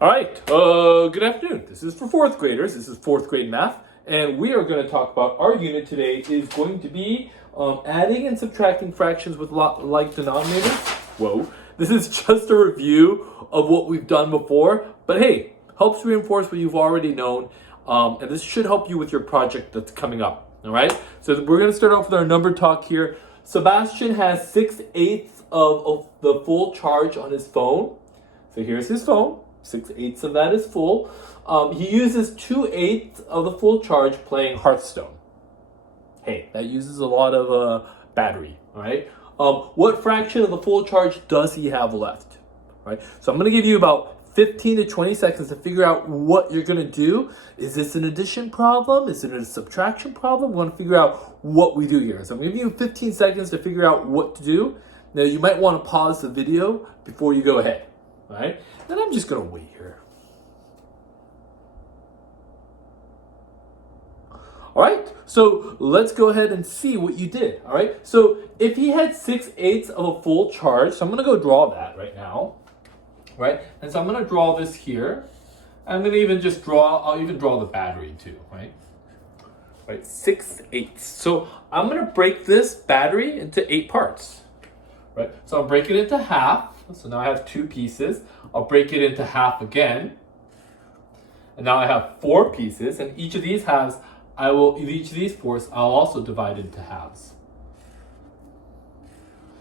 All right, good afternoon. This is for fourth graders. This is fourth grade math, and we are going to talk about our unit today is going to be adding and subtracting fractions with like denominators. Whoa, this is just a review of what we've done before, but hey, helps reinforce what you've already known, and this should help you with your project that's coming up. All right, so we're going to start off with our number talk here. Sebastian has 6/8 of the full charge on his phone. So here's his phone. 6/8 of that is full. He uses 2/8 of the full charge playing Hearthstone. Hey, that uses a lot of battery, all right? What fraction of the full charge does he have left? All right, so I'm going to give you about 15 to 20 seconds to figure out what you're going to do. Is this an addition problem? Is it a subtraction problem? We want to figure out what we do here. So I'm going to give you 15 seconds to figure out what to do. Now, you might want to pause the video before you go ahead. All right, then I'm just gonna wait here. All right, so let's go ahead and see what you did. All right, so if he had 6/8 of a full charge, so I'm gonna go draw that right now. Right, and so I'm gonna draw this here. I'm gonna even just draw. I'll even draw the battery too. Right, 6/8. So I'm gonna break this battery into 8 parts. Right, so I'll break it into half. So now I have 2 pieces. I'll break it into half again. And now I have 4 pieces. And each of these halves, each of these 4s, I'll also divide into halves.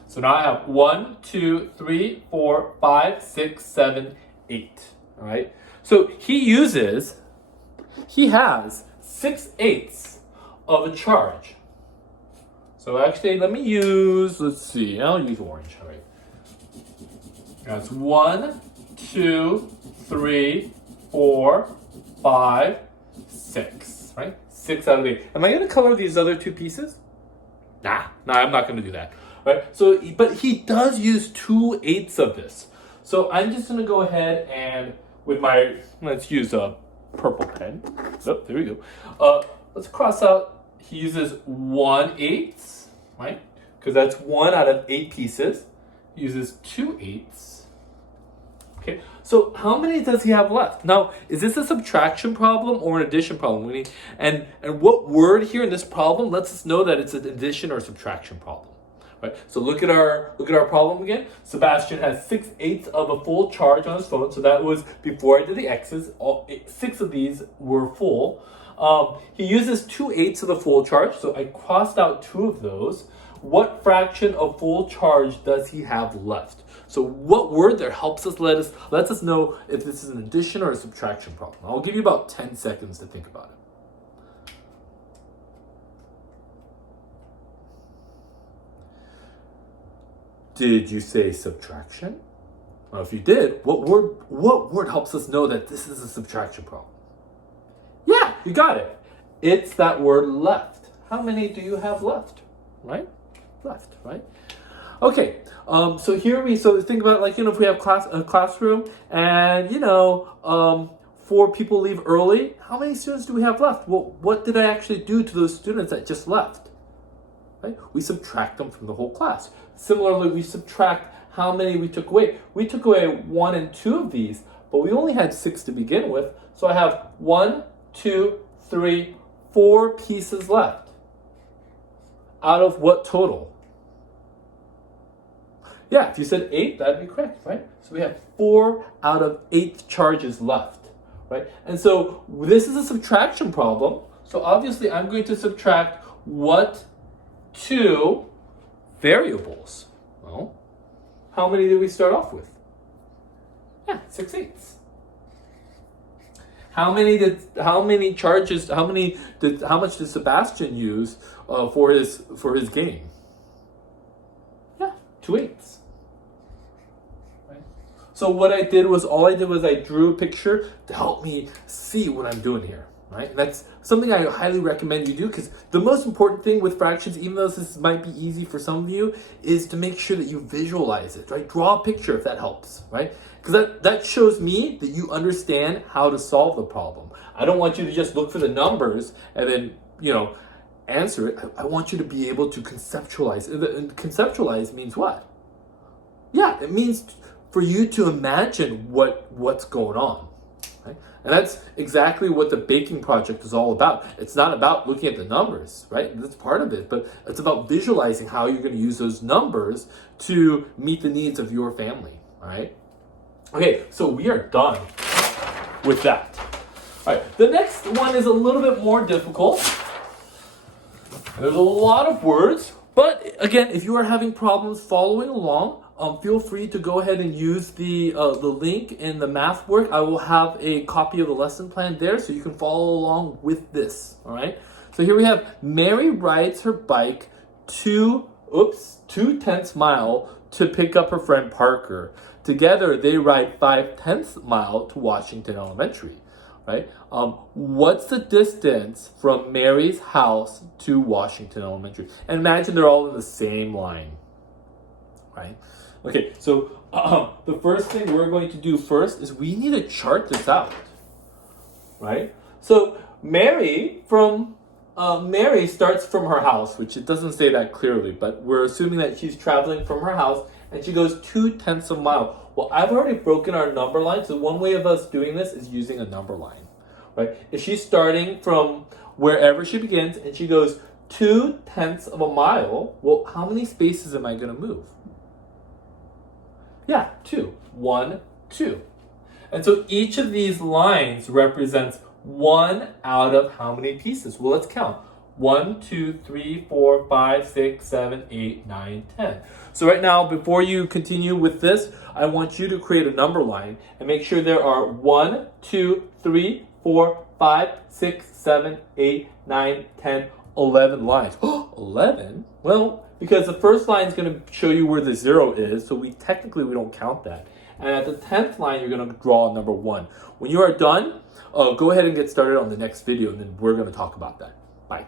So now I have 1, 2, 3, 4, 5, 6, 7, 8. All right. So he has 6/8 of a charge. So actually, let's see, I'll use orange. All right. That's 1, 2, 3, 4, 5, 6. Right? 6 out of 8. Am I going to color these other 2 pieces? Nah, I'm not going to do that. Right? So, but he does use 2/8 of this. So I'm just going to go ahead and let's use a purple pen. Oh, there we go. Let's cross out. He uses 1/8, right? Because that's 1 out of 8 pieces. He uses 2/8. Okay, so how many does he have left? Now, is this a subtraction problem or an addition problem? And what word here in this problem lets us know that it's an addition or subtraction problem? Right. So look at our problem again. Sebastian has 6/8 of a full charge on his phone. So that was before I did the X's. 6 of these were full. He uses 2/8 of the full charge. So I crossed out 2 of those. What fraction of full charge does he have left? So what word there helps us lets us know if this is an addition or a subtraction problem. I'll give you about 10 seconds to think about it. Did you say subtraction? Well, if you did, what word helps us know that this is a subtraction problem? Yeah, you got it. It's that word left. How many do you have left? Right? Left, right? Okay, so think about if we have a classroom and 4 people leave early, how many students do we have left? Well, what did I actually do to those students that just left? Right? We subtract them from the whole class. Similarly, we subtract how many we took away. We took away 1 and 2 of these, but we only had 6 to begin with. So I have 1, 2, 3, 4 pieces left. Out of what total? Yeah, if you said 8, that'd be correct, right? So we have 4 out of 8 charges left, right? And so this is a subtraction problem. So obviously I'm going to subtract what 2 variables? Well, how many did we start off with? Yeah, 6/8. How much did Sebastian use for his game? Yeah, 2/8. Right? So what I did was I drew a picture to help me see what I'm doing here. Right? And that's something I highly recommend you do, because the most important thing with fractions, even though this might be easy for some of you, is to make sure that you visualize it. Right? Draw a picture if that helps. Right? Because that shows me that you understand how to solve the problem. I don't want you to just look for the numbers and then, answer it. I want you to be able to conceptualize. And conceptualize means what? Yeah, it means for you to imagine what's going on. Right? And that's exactly what the baking project is all about. It's not about looking at the numbers, right? That's part of it, but it's about visualizing how you're going to use those numbers to meet the needs of your family, all right? Okay, so we are done with that. All right, the next one is a little bit more difficult. There's a lot of words, but again, if you are having problems following along, feel free to go ahead and use the link in the math work. I will have a copy of the lesson plan there so you can follow along with this, all right? So here we have Mary rides her bike 2/10 mile to pick up her friend Parker. Together, they ride 5/10 mile to Washington Elementary, right? What's the distance from Mary's house to Washington Elementary? And imagine they're all in the same line, right? Okay, so the first thing we're going to do first is we need to chart this out, right? So Mary starts from her house, which it doesn't say that clearly, but we're assuming that she's traveling from her house and she goes 2/10 of a mile. Well, I've already broken our number line, so one way of us doing this is using a number line, right? If she's starting from wherever she begins and she goes 2/10 of a mile, well, how many spaces am I going to move? Yeah, 2. 1, 2. And so each of these lines represents 1 out of how many pieces? Well, let's count. 1, 2, 3, 4, 5, 6, 7, 8, 9, 10. So right now, before you continue with this, I want you to create a number line and make sure there are 1, 2, 3, 4, 5, 6, 7, 8, 9, 10, 11 lines. 11? Well, because the first line is going to show you where the 0 is, so we don't count that. And at the 10th line, you're going to draw number 1. When you are done, go ahead and get started on the next video, and then we're going to talk about that. Bye.